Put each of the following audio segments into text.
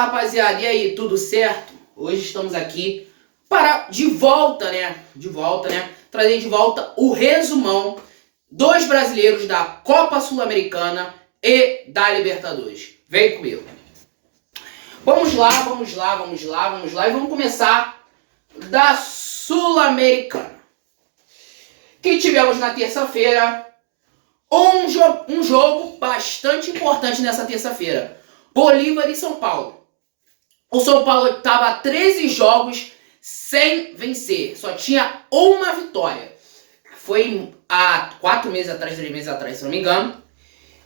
Fala, rapaziada, e aí, tudo certo? Hoje estamos aqui para de volta, né? Trazer de volta o resumão dos brasileiros da Copa Sul-Americana e da Libertadores. Vem comigo. Vamos lá e vamos começar da Sul-Americana. Que tivemos na terça-feira um jogo bastante importante nessa terça-feira. Bolívar e São Paulo. O São Paulo estava a 13 jogos sem vencer. Só tinha uma vitória. Foi há 3 meses atrás, se não me engano.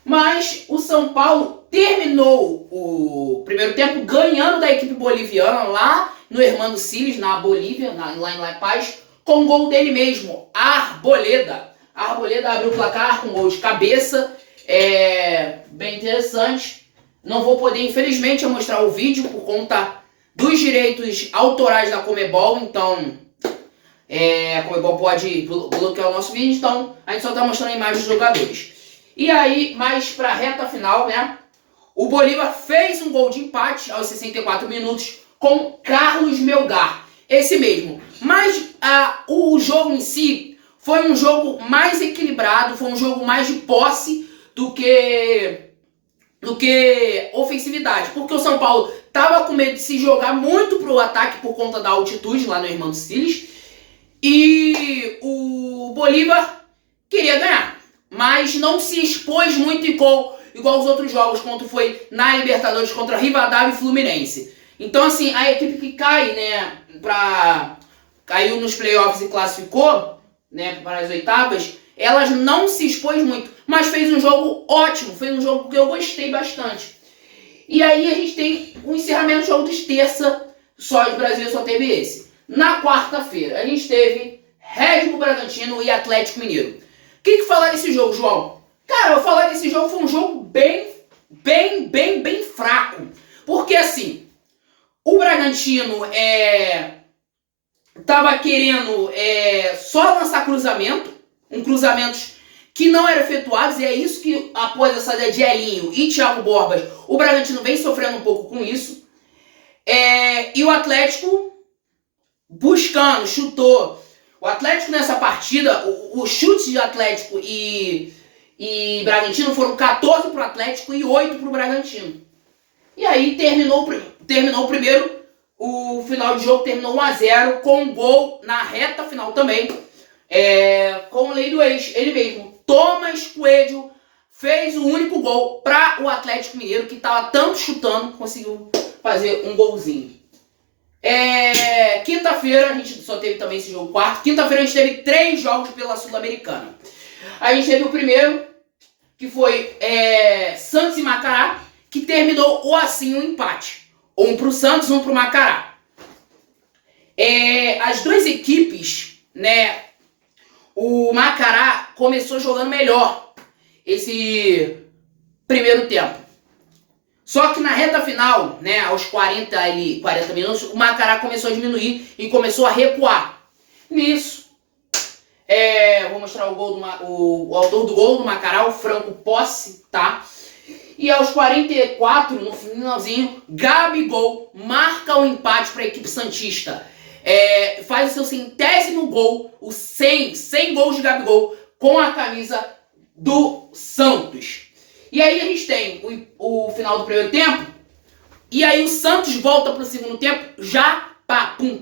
Mas o São Paulo terminou o primeiro tempo ganhando da equipe boliviana lá no Hermano Siles, na Bolívia, lá em La Paz, com o gol dele mesmo, Arboleda. A Arboleda abriu o placar com gol de cabeça. Bem interessante. Não vou poder, infelizmente, mostrar o vídeo por conta dos direitos autorais da Conmebol. Então, a Conmebol pode bloquear o nosso vídeo. Então, a gente só está mostrando a imagem dos jogadores. E aí, mais para a reta final, né? O Bolívar fez um gol de empate aos 64 minutos com Carlos Melgar. Esse mesmo. Mas o jogo em si foi um jogo mais equilibrado, foi um jogo mais de posse do que ofensividade, porque o São Paulo estava com medo de se jogar muito pro ataque por conta da altitude lá no Hermano Siles, e o Bolívar queria ganhar, mas não se expôs muito igual os outros jogos, quanto foi na Libertadores contra Rivadavia e Fluminense. Então, assim, a equipe que cai, né, caiu nos playoffs e classificou, né, para as oitavas, elas não se expôs muito, mas fez um jogo ótimo, fez um jogo que eu gostei bastante. E aí a gente tem o encerramento do jogo de terça, só o Brasil só teve esse. Na quarta-feira, a gente teve Red Bull Bragantino e Atlético Mineiro. O que falar desse jogo, João? Cara, eu vou falar desse jogo, foi um jogo bem fraco. Porque assim, o Bragantino tava querendo só lançar cruzamentos que não eram efetuados, e é isso que, após a saída de Elinho e Thiago Borbas, o Bragantino vem sofrendo um pouco com isso. E o Atlético buscando, chutou. O Atlético nessa partida, os chutes de Atlético e Bragantino foram 14 pro Atlético e 8 pro Bragantino. E aí terminou o primeiro, o final de jogo terminou 1-0, com um gol na reta final também. Com o lei do ex, ele mesmo, Thomas Coelho, fez o único gol para o Atlético Mineiro, que estava tanto chutando, conseguiu fazer um golzinho. Quinta-feira, a gente só teve também esse jogo quarto. Quinta-feira a gente teve 3 jogos pela Sul-Americana. A gente teve o primeiro, que foi Santos e Macará, que terminou um empate. Um pro Santos, um pro Macará. As duas equipes, né? O Macará começou jogando melhor esse primeiro tempo. Só que na reta final, né, aos 40 minutos, o Macará começou a diminuir e começou a recuar. Nisso, vou mostrar o autor do gol do Macará, o Franco Posse, tá? E aos 44, no finalzinho, Gabigol marca o empate para a equipe santista. Faz o seu 100º gol, os 100 gols de Gabigol com a camisa do Santos. E aí a gente tem o final do primeiro tempo, e aí o Santos volta para o segundo tempo, já papum,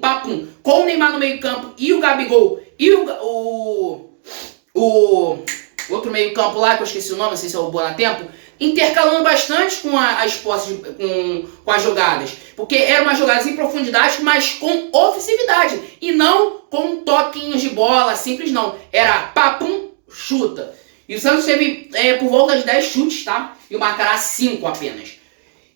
com o Neymar no meio campo e o Gabigol e o outro meio campo lá, que eu esqueci o nome, não sei se é o Bonatempo, intercalando bastante com as posses, com as jogadas. Porque eram umas jogadas em profundidade, mas com ofensividade. E não com toquinhos de bola simples, não. Era papum, chuta. E o Santos teve por volta de 10 chutes, tá? E o Macará 5 apenas.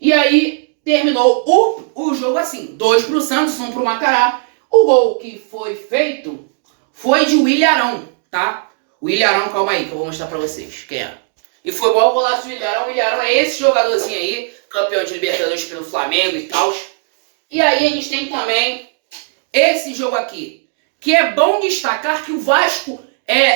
E aí terminou o jogo assim. 2 pro Santos, 1 pro Macará. O gol que foi feito foi de Willian, tá? O Willian, calma aí que eu vou mostrar pra vocês. Quem é? E foi igual o golaço do Ilharão. O Ilharão é esse jogadorzinho aí, campeão de Libertadores pelo Flamengo e tal. E aí a gente tem também esse jogo aqui, que é bom destacar que o Vasco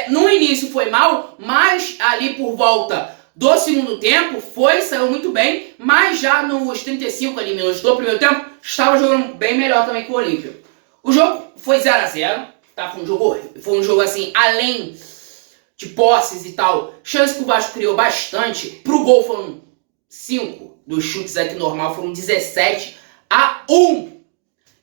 no início foi mal, mas ali por volta do segundo tempo, saiu muito bem, mas já nos 35 ali minutos do primeiro tempo, estava jogando bem melhor também que o Olímpia. O jogo foi 0-0, tá? Foi um jogo assim, além de posses e tal, chance que o Vasco criou bastante. Pro gol foram 5 dos chutes aqui normal, foram 17-1.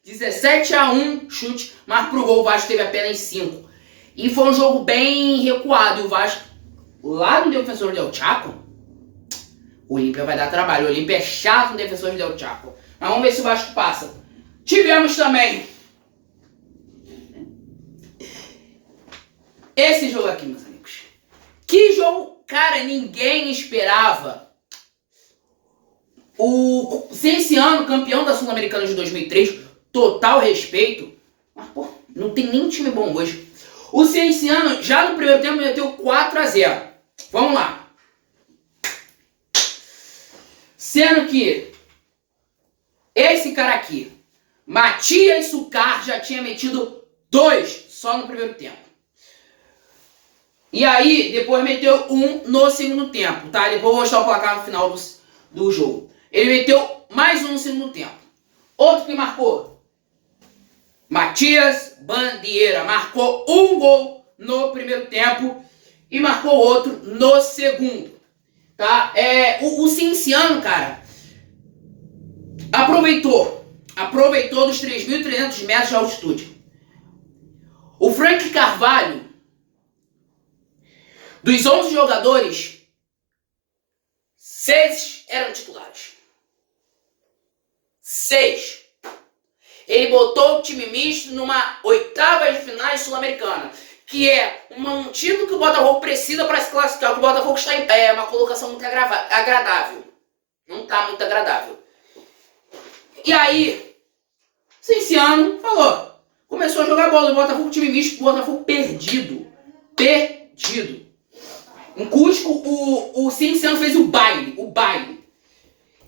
17-1 chute, mas pro gol o Vasco teve apenas 5. E foi um jogo bem recuado. E o Vasco, lá no Defensor del Chaco, o Olímpia vai dar trabalho. O Olímpia é chato no Defensor del Chaco. Mas vamos ver se o Vasco passa. Tivemos também esse jogo aqui, meus amigos. Que jogo, cara, ninguém esperava. O Cienciano, campeão da Sul-Americana de 2003, total respeito. Mas, pô, não tem nem time bom hoje. O Cienciano, já no primeiro tempo, meteu 4-0. Vamos lá. Sendo que esse cara aqui, Matias Sucar, já tinha metido 2 só no primeiro tempo. E aí, depois meteu 1 no segundo tempo, tá? Depois eu vou mostrar o placar no final do jogo. Ele meteu mais 1 no segundo tempo. Outro que marcou, Matias Bandeira, marcou 1 gol no primeiro tempo e marcou outro no segundo, tá? O Cienciano, cara, aproveitou dos 3.300 metros de altitude. O Frank Carvalho, dos 11 jogadores, 6 eram titulares. 6. Ele botou o time misto numa oitava de finais sul-americana, que é um título que o Botafogo precisa para se classificar, porque o Botafogo está em uma colocação muito agradável. Não está muito agradável. E aí, Cienciano falou, começou a jogar bola, o Botafogo time misto, o Botafogo perdido. Em Cusco, o Cienciano fez o baile.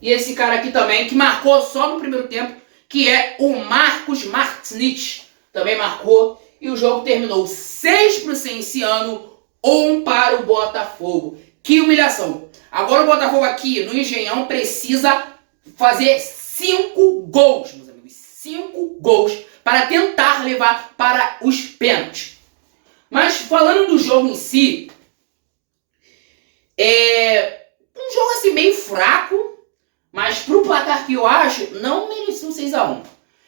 E esse cara aqui também, que marcou só no primeiro tempo, que é o Marcos Martins, também marcou. E o jogo terminou 6 para o Cienciano, 1 para o Botafogo. Que humilhação. Agora o Botafogo aqui no Engenhão precisa fazer 5 gols, meus amigos. 5 gols para tentar levar para os pênaltis. Mas falando do jogo em si, um jogo assim meio fraco, mas pro placar que eu acho, não merecia um 6-1.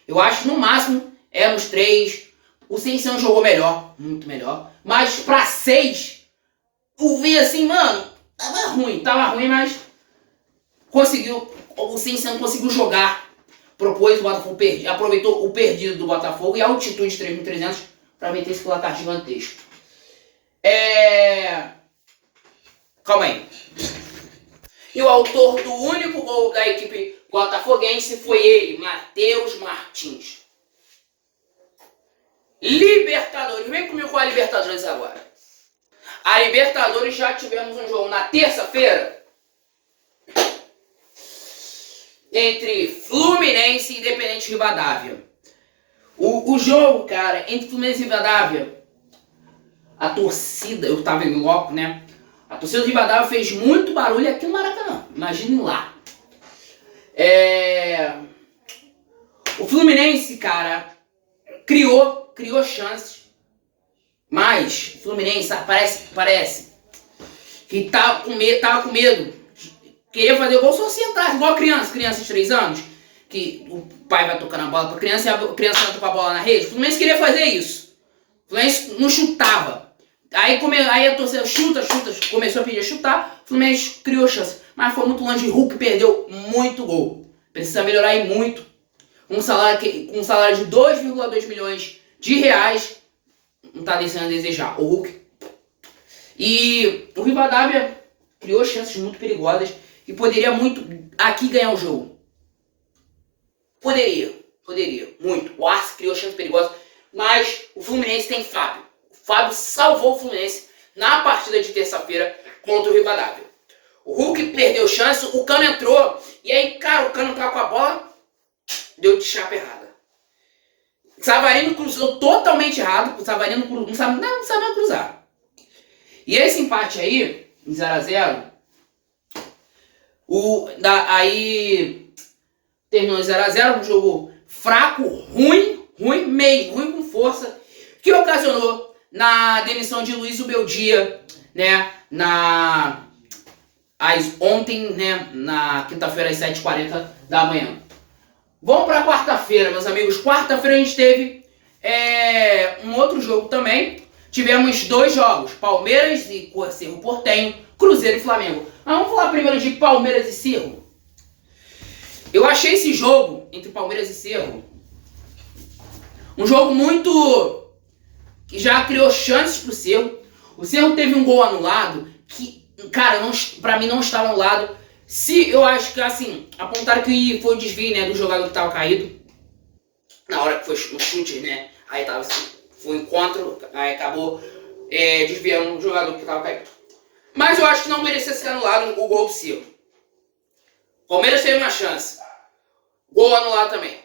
Eu acho no máximo uns 3. O Cienciano jogou melhor, muito melhor. Mas pra 6, eu vi assim, mano, tava ruim, mas o Cienciano conseguiu jogar. Propôs o Botafogo, aproveitou o perdido do Botafogo e a altitude de 3.300 para meter esse placar gigantesco. Calma aí. E o autor do único gol da equipe botafoguense foi ele, Matheus Martins. Libertadores. Vem comigo com a Libertadores agora. A Libertadores, já tivemos um jogo na terça-feira entre Fluminense e Independente Rivadavia. O jogo, cara, entre Fluminense e Rivadavia, a torcida, eu tava em loco, né? A torcida do Rivadavia fez muito barulho aqui no Maracanã. Imagine lá. O Fluminense, cara, criou chances. Mas o Fluminense parece que tava com medo. Queria fazer gol só se entrar, igual criança de 3 anos. Que o pai vai tocar na bola pra criança e a criança vai tocar a bola na rede. O Fluminense queria fazer isso. O Fluminense não chutava. Aí a torcida chuta, começou a pedir a chutar, o Fluminense criou chance. Mas foi muito longe, o Hulk perdeu muito gol. Precisa melhorar aí muito. Um salário de 2,2 milhões de reais não tá deixando a desejar. O Hulk. E o Rivadavia criou chances muito perigosas e poderia muito aqui ganhar o jogo. Poderia, muito. O Arce criou chances perigosas, mas o Fluminense tem Fábio. O Fábio salvou o Fluminense na partida de terça-feira contra o Rivadavia. O Hulk perdeu chance, o Cano entrou, e aí, cara, o Cano tava com a bola, deu de chapa errada. O Savarino cruzou totalmente errado, o Savarino não sabe cruzar. E esse empate aí, em 0-0, Aí terminou 0x0, um jogo fraco, ruim mesmo, ruim com força, que ocasionou na demissão de Luiz Ubeldia, né, ontem, né, na quinta-feira às 7h40 da manhã. Vamos para quarta-feira, meus amigos. Quarta-feira a gente teve um outro jogo também. Tivemos 2 jogos, Palmeiras e Cerro Porteño, Cruzeiro e Flamengo. Mas vamos falar primeiro de Palmeiras e Cerro. Eu achei esse jogo entre Palmeiras e Cerro um jogo muito que já criou chances pro Cerro. O Cerro teve um gol anulado que, cara, pra mim não estava anulado. Se eu acho que, assim, apontaram que foi o desvio, né, do jogador que tava caído. Na hora que foi o chute, né, aí tava assim, foi um encontro, aí acabou desviando o jogador que tava caído. Mas eu acho que não merecia ser anulado o gol do Cerro. Palmeiras teve uma chance. Gol anulado também.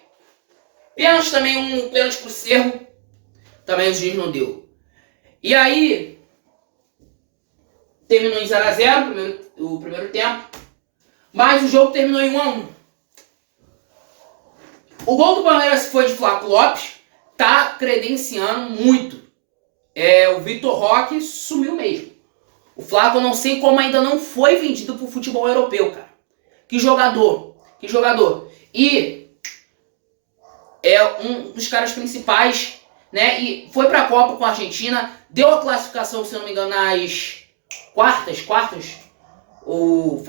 Pênalti também, um pênalti pro Cerro. Também o juiz não deu. E aí, terminou em 0x0 o primeiro tempo. Mas o jogo terminou em 1x1. O gol do Palmeiras foi de Flávio Lopes. Tá credenciando muito. O Vitor Roque sumiu mesmo. O Flávio, eu não sei como ainda não foi vendido pro futebol europeu, cara. Que jogador. E é um dos caras principais, né? E foi pra Copa com a Argentina. Deu a classificação, se eu não me engano, nas quartas ou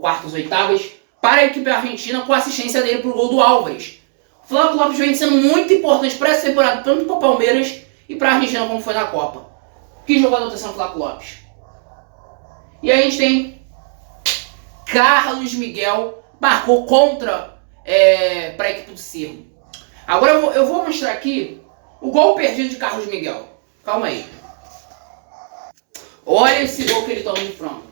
quartas, oitavas, para a equipe argentina, com a assistência dele pro gol do Álvares. O Flávio Lopes vem sendo muito importante para essa temporada, tanto para o Palmeiras e para a Argentina, como foi na Copa. Que jogador tá sendo o Flávio Lopes? E aí a gente tem Carlos Miguel, marcou contra para a equipe do Cerro. Agora eu vou mostrar aqui o gol perdido de Carlos Miguel. Calma aí. Olha esse gol que ele toma de frango.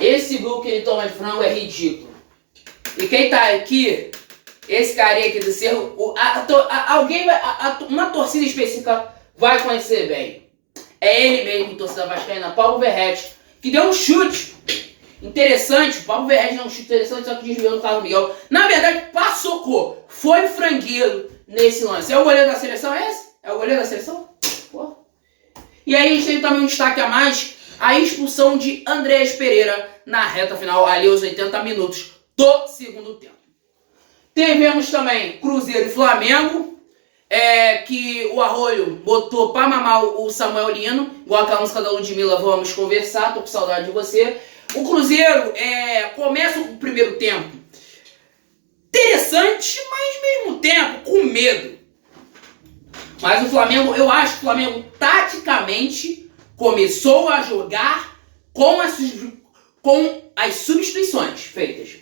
Esse gol que ele toma de frango é ridículo. E quem tá aqui, esse carinha aqui do Cerro, uma torcida específica vai conhecer bem. É ele mesmo, torcida vascaína, Paulo Verrete, que deu um chute interessante. O Paulo Verrete deu um chute interessante, só que desviou no Carlos Miguel. Na verdade, passou, foi frangueiro nesse lance. É o goleiro da seleção esse? É o goleiro da seleção? Pô. E aí a gente tem também um destaque a mais, a expulsão de Andrés Pereira na reta final, ali aos 80 minutos do segundo tempo. Tivemos também Cruzeiro e Flamengo, que o Arroio botou pra mamar o Samuel Lino, igual aquela música da Ludmilla, vamos conversar, tô com saudade de você. O Cruzeiro começa o primeiro tempo interessante, mas ao mesmo tempo com medo. Mas o Flamengo, eu acho que o Flamengo taticamente começou a jogar com as substituições feitas.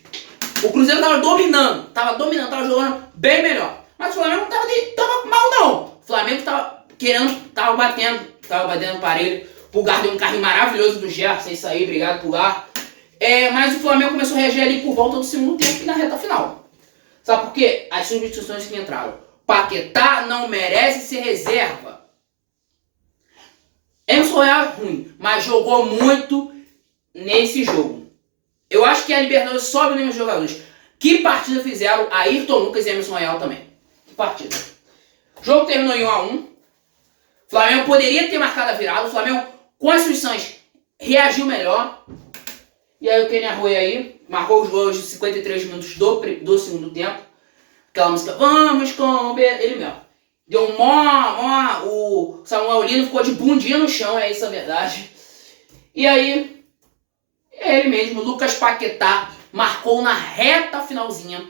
O Cruzeiro tava dominando, tava jogando bem melhor. Mas o Flamengo não tava mal não. O Flamengo tava batendo no parelho. O Pulgar deu um carrinho maravilhoso do Gerson, isso aí, obrigado Pulgar. Mas o Flamengo começou a reagir ali por volta do segundo tempo e na reta final. Sabe por quê? As substituições que entraram. Paquetá não merece ser reserva. Emerson Royal é ruim, mas jogou muito nesse jogo. Eu acho que a Libertadores sobe nos meus jogadores. Que partida fizeram Ayrton Lucas e Emerson Royal também. Que partida. O jogo terminou em 1x1. O Flamengo poderia ter marcado a virada. O Flamengo, com as substituições, reagiu melhor. E aí o Kenny Arroyo aí marcou os gols de 53 minutos do segundo tempo. Aquela música, vamos com ele mesmo. Deu o Samuel Lino ficou de bundinha no chão, é isso a verdade. E aí, ele mesmo, Lucas Paquetá, marcou na reta finalzinha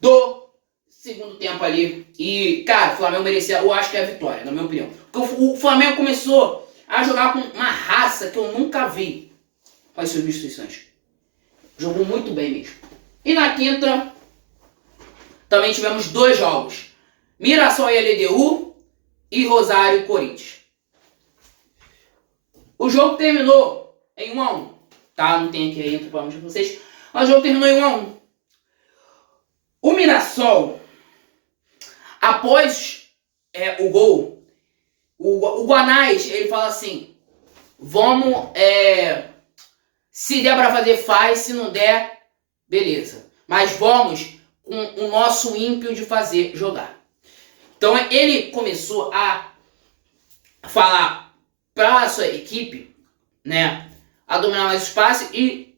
do segundo tempo ali. E, cara, o Flamengo merecia, eu acho que é a vitória, na minha opinião. Porque o Flamengo começou a jogar com uma raça que eu nunca vi com as substituições. Jogou muito bem mesmo. E na quinta, também tivemos 2 jogos. Mirassol e LDU e Rosário e Corinthians. O jogo terminou em 1x1. Tá? Não tem aqui ainda para mostrar pra vocês. Mas o jogo terminou em 1x1. O Mirassol, após o gol, o Guanais, ele fala assim, vamos Se der para fazer, faz. Se não der, beleza. Mas vamos com o nosso ímpeto de fazer jogar. Então ele começou a falar para a sua equipe, né, a dominar mais o espaço e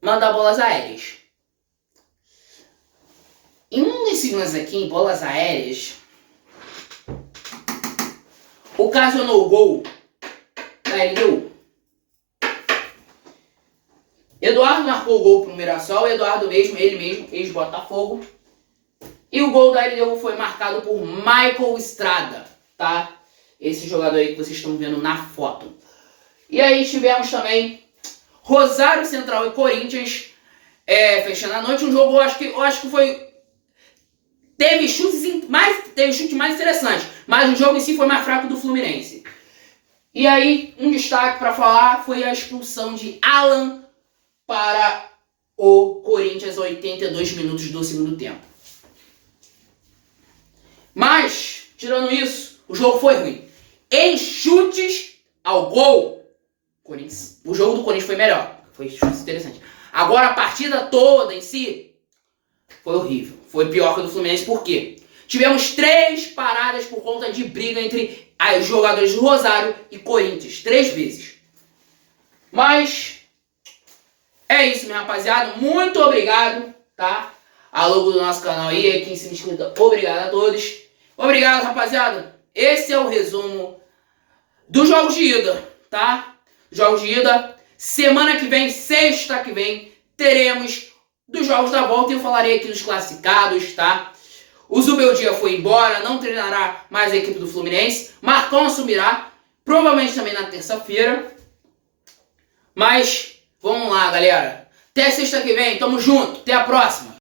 mandar bolas aéreas. Em um desses lances aqui, em bolas aéreas, ocasionou o gol da LDU. Eduardo marcou o gol pro Mirassol, Eduardo mesmo, ele mesmo, ex-Botafogo. E o gol da LDU foi marcado por Michael Estrada, tá? Esse jogador aí que vocês estão vendo na foto. E aí tivemos também Rosário Central e Corinthians fechando a noite. Um jogo, eu acho que foi... Teve chute mais interessante, mas o jogo em si foi mais fraco do Fluminense. E aí, um destaque para falar foi a expulsão de Alan para o Corinthians, 82 minutos do segundo tempo. Mas, tirando isso, o jogo foi ruim. Em chutes ao gol, o jogo do Corinthians foi melhor. Foi chutes interessantes. Agora, a partida toda em si foi horrível. Foi pior que a do Fluminense, por quê? Tivemos 3 paradas por conta de briga entre os jogadores do Rosário e Corinthians. 3 vezes. Mas é isso, minha rapaziada. Muito obrigado, tá? A logo do nosso canal aí, quem se inscrito, obrigado a todos. Obrigado, rapaziada. Esse é o resumo dos jogos de ida, tá? Jogos de ida. Semana que vem, sexta que vem, teremos dos jogos da volta e eu falarei aqui dos classificados, tá? O Zubeldia foi embora, não treinará mais a equipe do Fluminense. Marcão assumirá, provavelmente também na terça-feira. Mas vamos lá, galera. Até sexta que vem, tamo junto, até a próxima.